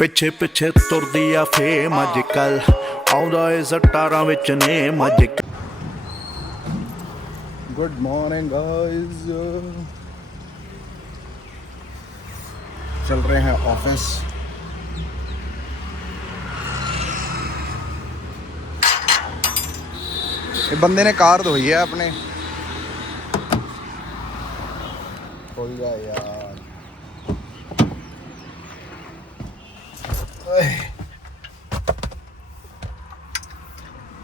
ਪਿੱਛੇ ਪਿੱਛੇ ਤੁਰਦੀ ਆ ਫੇਮ ਅੱਜ ਕੱਲ ਆਉਂਦਾ ਏ ਸਟਾਰਾਂ ਵਿੱਚ ਨੇਮ ਅੱਜ गुड मॉर्निंग गाइस, चल रहे हैं ऑफिस। ये बंदे ने कार धोई है अपने, खोल गया यार।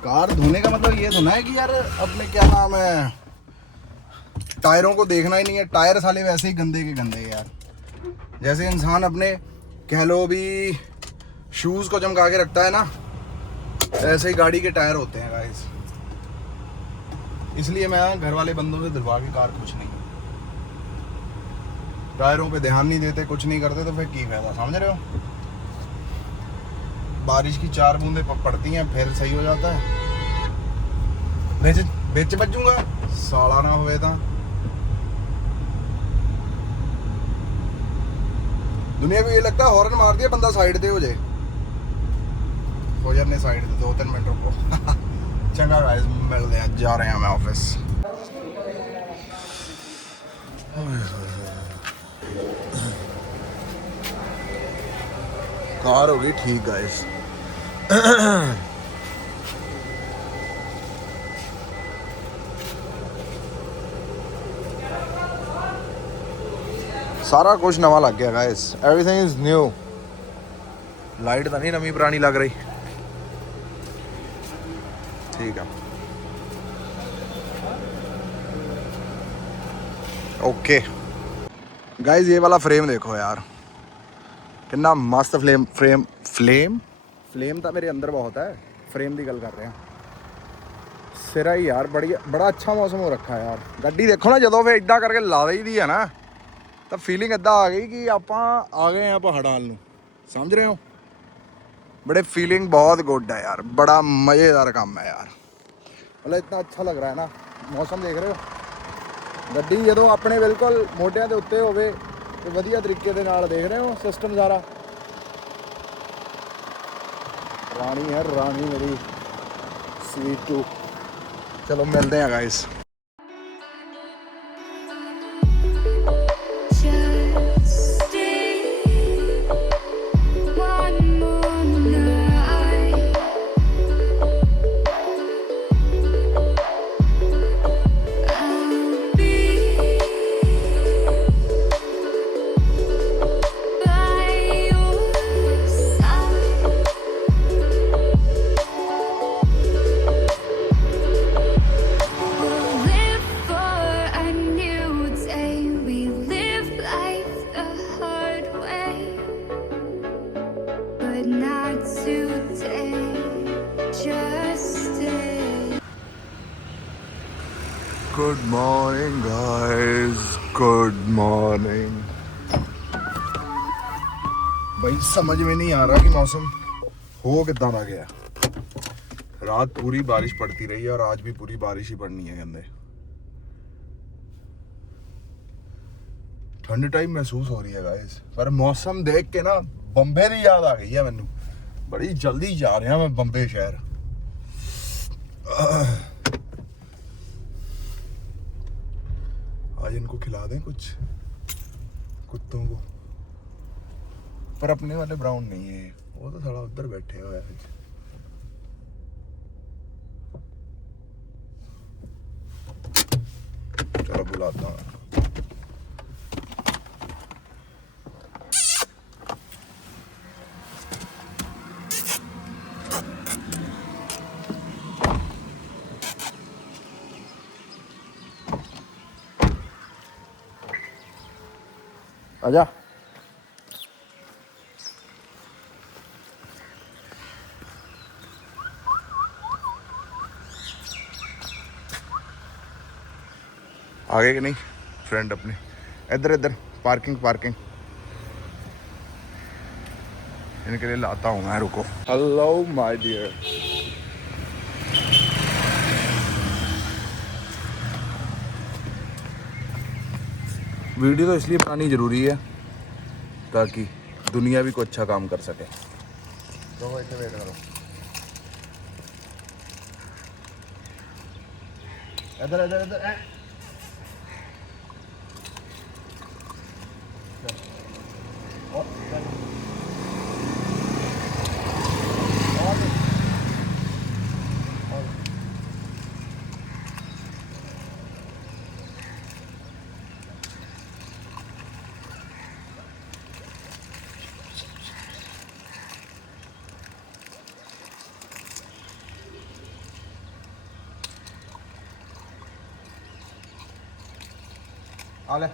कार धोने का मतलब ये थोड़ा है कि यार अपने क्या नाम है, टायरों को देखना ही नहीं है। टायर साले वैसे ही गंदे के गंदे यार। जैसे इंसान अपने कह लो भी शूज़ को चमका के रखता है ना, ऐसे ही गाड़ी के टायर होते हैं गाइस। इसलिए मैं घर वाले बंदों से दिलवा के कार कुछ नहीं, टायरों पे ध्यान नहीं देते, कुछ नहीं करते तो फिर की फायदा, समझ रहे हो। बारिश की 4 बूंदे पड़ती हैं फिर सही हो जाता है। बेच बजूंगा साला ना होवे तो दुनिया को ये लगता है हॉर्न मार दिया बंदा साइड पे हो जाए, हो जाने साइड पे 2-3 मिनट रुको। चंगा गाइस, मिलते हैं, जा रहे हैं मैं ऑफिस। कार हो गई ठीक गाइस। सारा कुछ नवा लग गया guys, everything is new. Light तो नहीं नवी पुरानी लग रही, ठीक है ओके। गाइस ये वाला फ्रेम देखो यार, कितना मस्त फ्लेम तो मेरे अंदर बहुत है, फ्रेम की गल कर रहे हैं। सिरा ही यार बढ़िया, बड़ा अच्छा मौसम हो रखा है यार। गड्डी देखो ना, जो फिर इदा करके ला दी दी है ना, तो फीलिंग इदा आ गई कि आप आ गए हैं पहाड़ां वाल नूं, समझ रहे हो। बड़े फीलिंग बहुत गुड है यार, बड़ा मज़ेदार काम है यार। मतलब इतना अच्छा लग रहा है ना, मौसम देख रहे हो। गड्डी जो अपने बिल्कुल मोढियां दे उत्ते होवे ते वधिया तरीके दे नाल देख रहे हो सिस्टम सारा। रानी है रानी मेरी स्वीट टू। चलो मिलते हैं guys. Good morning guys, good morning. भाई समझ में नहीं आ रहा कि मौसम हो कितना आ गया। रात पूरी बारिश पड़ती रही है और आज भी पूरी बारिश ही पड़नी है। गंदे ठंड टाइम महसूस हो रही है गाइस, पर मौसम देख के ना बंबे की याद आ गई है मैनू। बड़ी जल्दी जा रहा मैं बंबे शहर। आज इनको खिला दें कुछ कुत्तों को, पर अपने वाले ब्राउन नहीं है, वो तो थोड़ा उधर बैठे हुए हैं। चलो बुलाता हूँ। आजा। आगे कि नहीं फ्रेंड अपने, इधर इधर पार्किंग इनके लिए लाता हूँ मैं, रुको। Hello my dear. वीडियो तो इसलिए बनानी ज़रूरी है ताकि दुनिया भी को अच्छा काम कर सके। तो इसे वेट करो, इधर इधर इधर आ ले।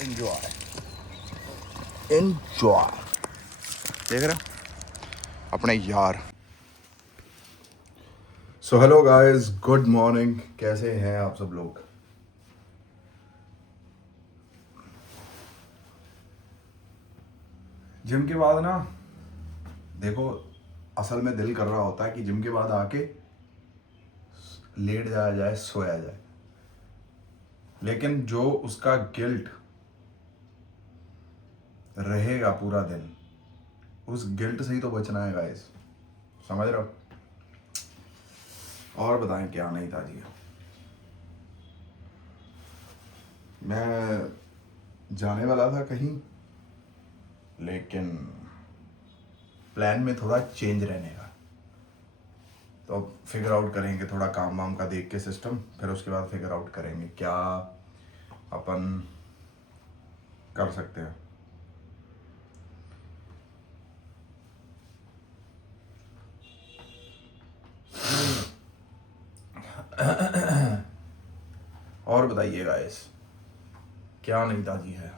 एंजॉय एंजॉय, देख रहे हो अपने यार। So hello guys, good morning, कैसे हैं आप सब लोग। जिम के बाद ना देखो, असल में दिल कर रहा होता है कि जिम के बाद आके लेट जाया जाए, सोया जाए, लेकिन जो उसका गिल्ट रहेगा पूरा दिन, उस गिल्ट से ही तो बचना है गाइस, समझ रहे हो। और बताएं क्या नहीं था जी। मैं जाने वाला था कहीं, लेकिन प्लान में थोड़ा चेंज रहने का, तो फिगर आउट करेंगे थोड़ा काम वाम का देख के सिस्टम, फिर उसके बाद फिगर आउट करेंगे क्या अपन कर सकते हैं। और बताइए गाइस, क्या नई ताजी है।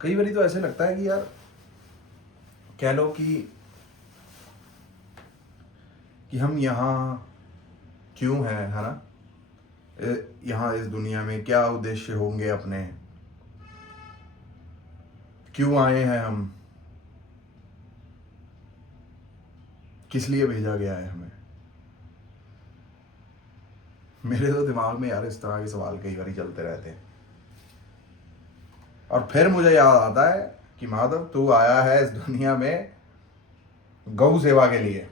कई बारी तो ऐसे लगता है कि यार कह लो कि हम यहाँ क्यों हैं, है ना। यहाँ इस दुनिया में क्या उद्देश्य होंगे अपने, क्यों आए हैं हम, किस लिए भेजा गया है हमें। मेरे तो दिमाग में यार इस तरह के सवाल कई बार चलते रहते हैं। और फिर मुझे याद आता है कि माधव, तू आया है इस दुनिया में गौ सेवा के लिए,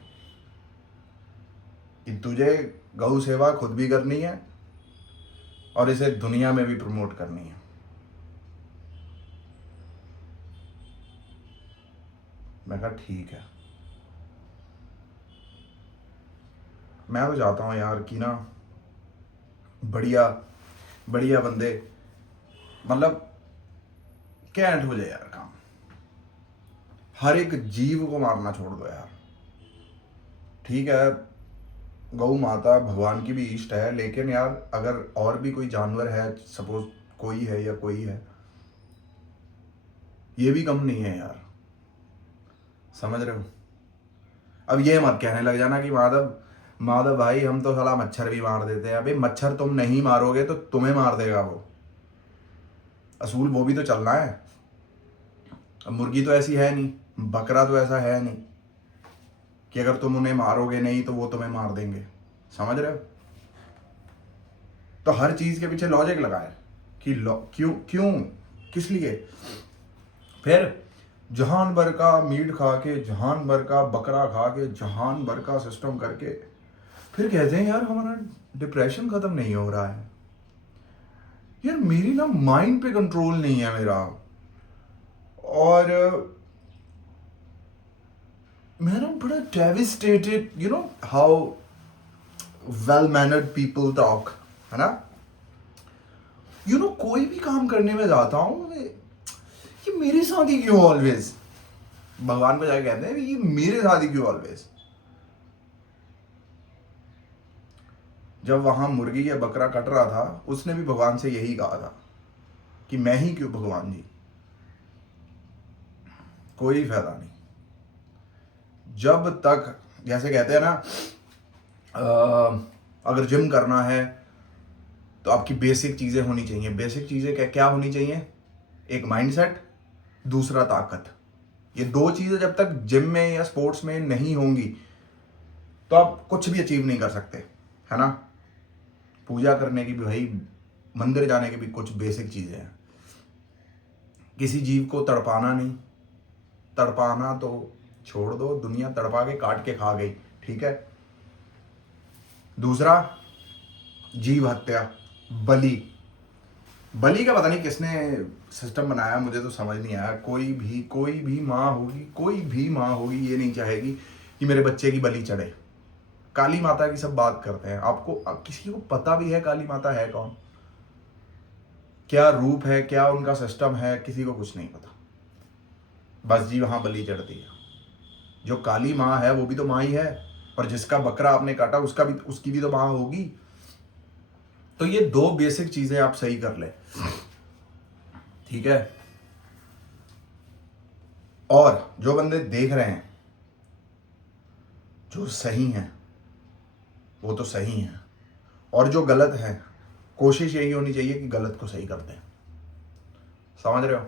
कि तुझे गौ सेवा खुद भी करनी है और इसे दुनिया में भी प्रमोट करनी है। मैं कहा ठीक है। मैं तो चाहता हूँ यार कि ना बढ़िया बढ़िया बंदे, मतलब कैंट हो जाए यार काम। हर एक जीव को मारना छोड़ दो यार। ठीक है, गौ माता भगवान की भी इष्ट है, लेकिन यार अगर और भी कोई जानवर है, सपोज कोई है या कोई है, ये भी कम नहीं है यार, समझ रहे हो। अब ये मत कहने लग जाना कि माधव भाई हम तो साला मच्छर भी मार देते हैं। अबे मच्छर तुम नहीं मारोगे तो तुम्हें मार देगा वो, असूल वो भी तो चलना है। अब मुर्गी तो ऐसी है नहीं, बकरा तो ऐसा है नहीं कि अगर तुम उन्हें मारोगे नहीं तो वो तुम्हें मार देंगे, समझ रहे हो। तो हर चीज के पीछे लॉजिक लगाए कि क्यों क्यों किस लिए। फिर जहान भर का मीट खा के, जहान भर का बकरा खा के, जहान भर का सिस्टम करके फिर कहते हैं यार हमारा डिप्रेशन खत्म नहीं हो रहा है। यार मेरी ना माइंड पे कंट्रोल नहीं है मेरा, और मैं ना बड़ा devastated, you know how well mannered people talk, है ना। यू नो कोई भी काम करने में जाता हूँ, ये मेरे साथ ही क्यों ऑलवेज, भगवान को जाके कहते हैं ये मेरे साथ ही क्यों ऑलवेज। जब वहां मुर्गी या बकरा कट रहा था उसने भी भगवान से यही कहा था कि मैं ही क्यों भगवान जी, कोई फायदा नहीं। जब तक जैसे कहते हैं ना अगर जिम करना है तो आपकी बेसिक चीजें होनी चाहिए। बेसिक चीजें क्या क्या होनी चाहिए? एक माइंडसेट, दूसरा ताकत। ये दो चीजें जब तक जिम में या स्पोर्ट्स में नहीं होंगी तो आप कुछ भी अचीव नहीं कर सकते, है ना। पूजा करने की भी भाई, मंदिर जाने की भी कुछ बेसिक चीजें हैं। किसी जीव को तड़पाना नहीं, तड़पाना तो छोड़ दो, दुनिया तड़पा के काट के खा गई, ठीक है। दूसरा, जीव हत्या, बलि। बलि का पता नहीं किसने सिस्टम बनाया, मुझे तो समझ नहीं आया। कोई भी माँ होगी, कोई भी माँ होगी, ये नहीं चाहेगी कि मेरे बच्चे की बलि चढ़े। काली माता की सब बात करते हैं, आपको किसी को पता भी है काली माता है कौन, क्या रूप है, क्या उनका सिस्टम है, किसी को कुछ नहीं पता। बस जी वहां बलि चढ़ती है। जो काली माँ है वो भी तो माँ ही है, और जिसका बकरा आपने काटा उसकी भी तो माँ होगी। तो ये दो बेसिक चीजें आप सही कर ले, ठीक है। और जो बंदे देख रहे हैं जो सही है वो तो सही है, और जो गलत है कोशिश यही होनी चाहिए कि गलत को सही कर दें। समझ रहे हो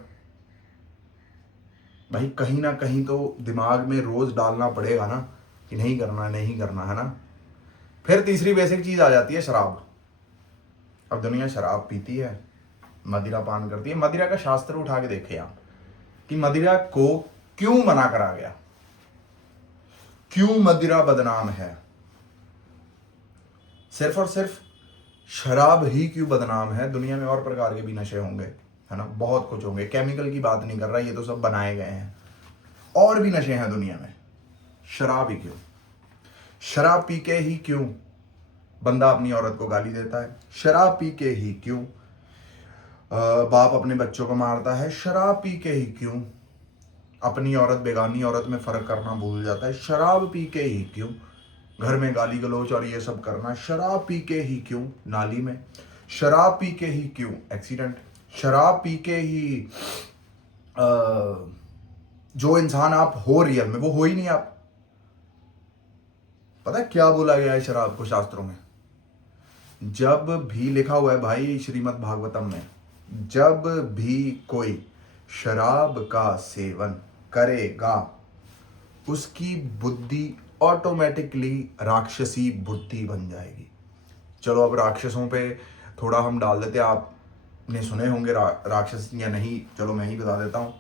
भाई? कहीं ना कहीं तो दिमाग में रोज डालना पड़ेगा ना कि नहीं करना, नहीं करना, है ना। फिर तीसरी बेसिक चीज आ जाती है शराब। अब दुनिया शराब पीती है, मदिरा पान करती है। मदिरा का शास्त्र उठा के देखे आप कि मदिरा को क्यों मना करा गया, क्यों मदिरा बदनाम है। सिर्फ और सिर्फ शराब ही क्यों बदनाम है? दुनिया में और प्रकार के भी नशे होंगे, है ना, बहुत कुछ होंगे। केमिकल की बात नहीं कर रहा, ये तो सब बनाए गए हैं। और भी नशे हैं दुनिया में, शराब ही क्यों? शराब पी के ही क्यों बंदा अपनी औरत को गाली देता है? शराब पी के ही क्यों बाप अपने बच्चों को मारता है? शराब पी के ही क्यों अपनी औरत बेगानी औरत में फर्क करना भूल जाता है? शराब पी के ही क्यों घर में गाली गलौज और ये सब करना? शराब पी के ही क्यों नाली में? शराब पी के ही क्यों एक्सीडेंट? शराब पी के ही जो इंसान आप हो रियल में वो हो ही नहीं आप। पता है क्या बोला गया है शराब को शास्त्रों में? जब भी लिखा हुआ है भाई श्रीमद् भागवतम में, जब भी कोई शराब का सेवन करेगा उसकी बुद्धि ऑटोमेटिकली राक्षसी बुद्धि बन जाएगी। चलो अब राक्षसों पे थोड़ा हम डाल देते हैं, आपने सुने होंगे राक्षस या नहीं, चलो मैं ही बता देता हूं।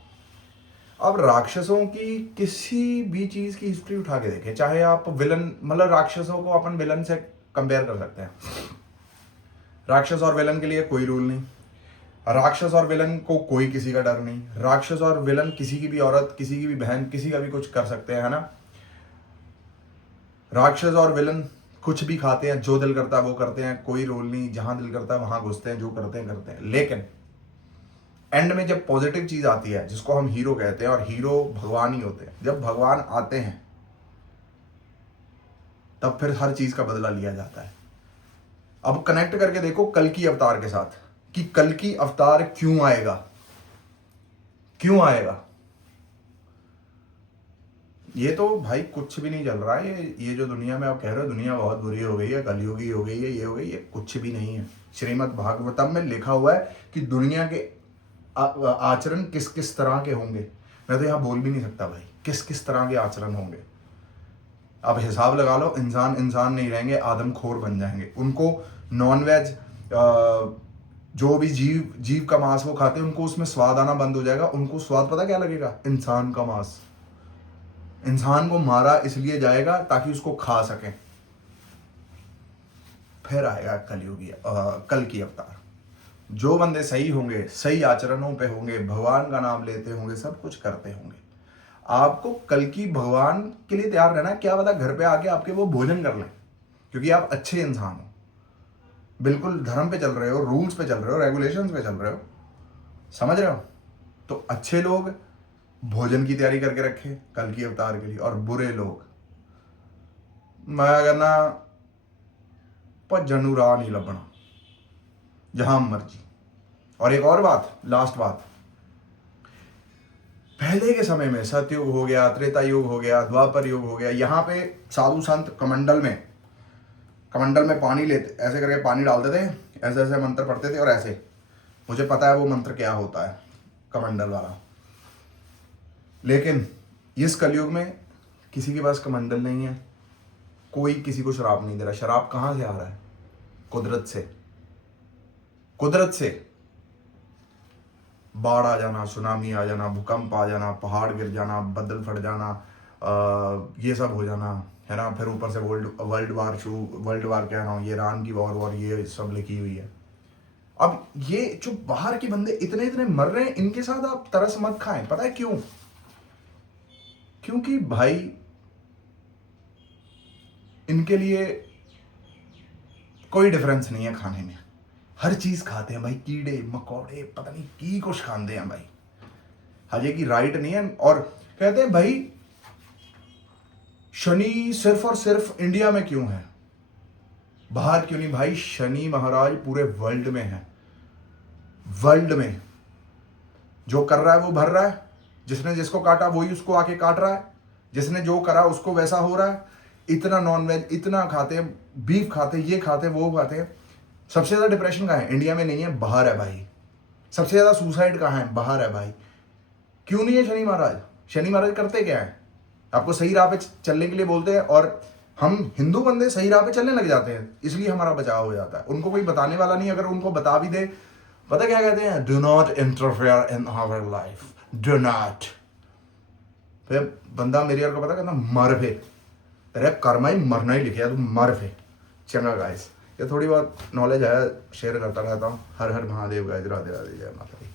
अब राक्षसों की किसी भी चीज की हिस्ट्री उठा के देखें, चाहे आप विलन, मतलब राक्षसों को अपन विलन से कंपेयर कर सकते हैं। राक्षस और विलन के लिए कोई रूल नहीं, राक्षस और विलन को कोई किसी का डर नहीं। राक्षस और विलन किसी की भी औरत, किसी की भी बहन, किसी का भी कुछ कर सकते हैं, है ना। राक्षस और विलन कुछ भी खाते हैं, जो दिल करता है वो करते हैं, कोई रूल नहीं, जहां दिल करता है वहां घुसते हैं, जो करते हैं करते हैं। लेकिन एंड में जब पॉजिटिव चीज आती है, जिसको हम हीरो कहते हैं, और हीरो भगवान ही होते हैं, जब भगवान आते हैं तब फिर हर चीज का बदला लिया जाता है। अब कनेक्ट करके देखो कल की अवतार के साथ, कि कल की अवतार क्यों आएगा, क्यों आएगा। ये तो भाई कुछ भी नहीं चल रहा है। ये जो दुनिया में आप कह रहे हो दुनिया बहुत बुरी हो गई है, कलयुगी हो गई है, ये हो गई, ये कुछ भी नहीं है। श्रीमद् भागवतम में लिखा हुआ है कि दुनिया के आचरण किस किस तरह के होंगे। मैं तो यहाँ बोल भी नहीं सकता भाई, किस किस तरह के आचरण होंगे। अब हिसाब लगा लो, इंसान इंसान नहीं रहेंगे, आदमखोर बन जाएंगे। उनको नॉनवेज जो भी जीव का मांस वो खाते हैं, उनको उसमें स्वाद आना बंद हो जाएगा। उनको स्वाद पता क्या लगेगा? इंसान का मांस। इंसान को मारा इसलिए जाएगा ताकि उसको खा सकें। फिर आएगा कलयुगी कल की अवतार। जो बंदे सही होंगे, सही आचरणों पे होंगे, भगवान का नाम लेते होंगे, सब कुछ करते होंगे, आपको कल की भगवान के लिए तैयार रहना है। क्या पता घर पे आके आपके वो भोजन कर लें, क्योंकि आप अच्छे इंसान हो, बिल्कुल धर्म पे चल रहे हो, रूल्स पे चल रहे हो, रेगुलेशंस पे चल रहे हो, समझ रहे हो। तो अच्छे लोग भोजन की तैयारी करके रखे कल की अवतार के लिए, और बुरे लोग मैं कहना भज्जन नूं राह नहीं लभना जहां मर्जी। और एक और बात, लास्ट बात, पहले के समय में सतयुग हो गया, त्रेता युग हो गया, द्वापर युग हो गया, यहाँ पे साधु संत कमंडल में पानी लेते, ऐसे करके पानी डालते थे, ऐसे ऐसे मंत्र पढ़ते थे और ऐसे, मुझे पता है वो मंत्र क्या होता है कमंडल वाला। लेकिन इस कलयुग में किसी के पास कमंडल नहीं है, कोई किसी को शराब नहीं दे रहा। शराब कहाँ से आ रहा है? कुदरत से। बाढ़ आ जाना, सुनामी आ जाना, भूकंप आ जाना, पहाड़ गिर जाना, बदल फट जाना, ये सब हो जाना है ना। फिर ऊपर से वर्ल्ड वार कह रहा हूँ, ये ईरान की वॉर ये सब लिखी हुई है। अब ये जो बाहर के बंदे इतने मर रहे हैं, इनके साथ आप तरस मत खाएं। पता है क्यों? क्योंकि भाई इनके लिए कोई डिफरेंस नहीं है खाने में, हर चीज खाते हैं भाई, कीड़े मकोड़े पता नहीं की कुछ खाते हैं भाई। हजे की राइट नहीं है। और कहते हैं भाई शनि सिर्फ और सिर्फ इंडिया में क्यों है, बाहर क्यों नहीं? भाई शनि महाराज पूरे वर्ल्ड में है। वर्ल्ड में जो कर रहा है वो भर रहा है, जिसने जिसको काटा वही उसको आके काट रहा है, जिसने जो करा उसको वैसा हो रहा है। इतना नॉनवेज इतना खाते हैं, बीफ खाते हैं, ये खाते हैं, वो खाते हैं। सबसे ज्यादा डिप्रेशन कहाँ है? इंडिया में नहीं है, बाहर है भाई। सबसे ज्यादा सुसाइड कहाँ है? बाहर है भाई। क्यों नहीं है शनि महाराज? शनि महाराज करते क्या है? आपको सही राह पे चलने के लिए बोलते हैं, और हम हिंदू बंदे सही राह पे चलने लग जाते हैं, इसलिए हमारा बचाव हो जाता है। उनको कोई बताने वाला नहीं, अगर उनको बता भी दे, पता क्या कहते हैं? Do not interfere in our life, do not. फिर बंदा मेरे यार को पता कहना मर फिर, तेरे कर्म ही मरना ही लिखे, तू मर फिर। चंगा गाइस, ये थोड़ी बहुत नॉलेज है, शेयर करता रहता हूँ। हर हर महादेव गाइस, राधे राधे, जय माता दी।